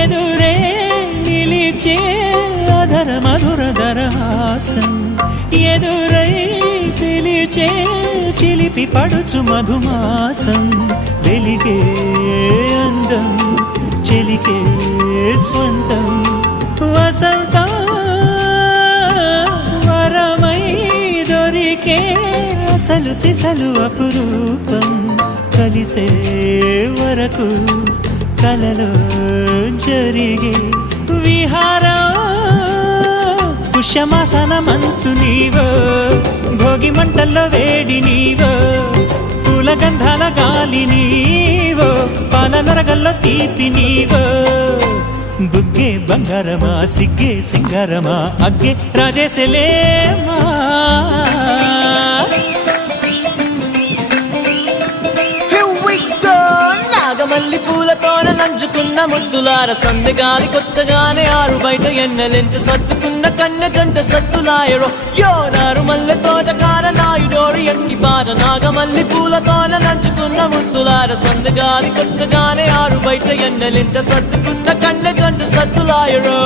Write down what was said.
ఎదురే నిలిచే అధర మధుర దరహాసం ఎదురై పిలిచే చిలిపి పడుచు మధుమాసం వెలిగే అందం చెలికే స్వంతం వసంతం వరమై దొరికే అసలు సిసలు అపురూపం కలిసే వరకు కలలో జరిగే విహారం పుష్యమాసన మనసు నీవో భోగి మంటల్లో వేడి నీవో పూల గంధాల గాలి నీవో పాల నరగల్లో తీపి నీవో బుగ్గే బంగారమా సిగ్గే సింగారమా అగ్గే రాజేసలేమా మల్లి పూలతోన నంచుకున్న ముద్దులార సందగాలి కొత్తగానే ఆరు బయట ఎన్నెలెంట సర్దుకున్న కన్నె జంట సత్తులాయరో యోనారు మల్లె తోటకార నాయుడోరు ఎట్టి బాట నాగమల్లి పూలతోన నంచుకున్న ముద్దులార సందగాలి కొత్తగానే ఆరు బయట ఎన్నెలెంట సర్దుకున్న కన్నె జంట సత్తులాయరో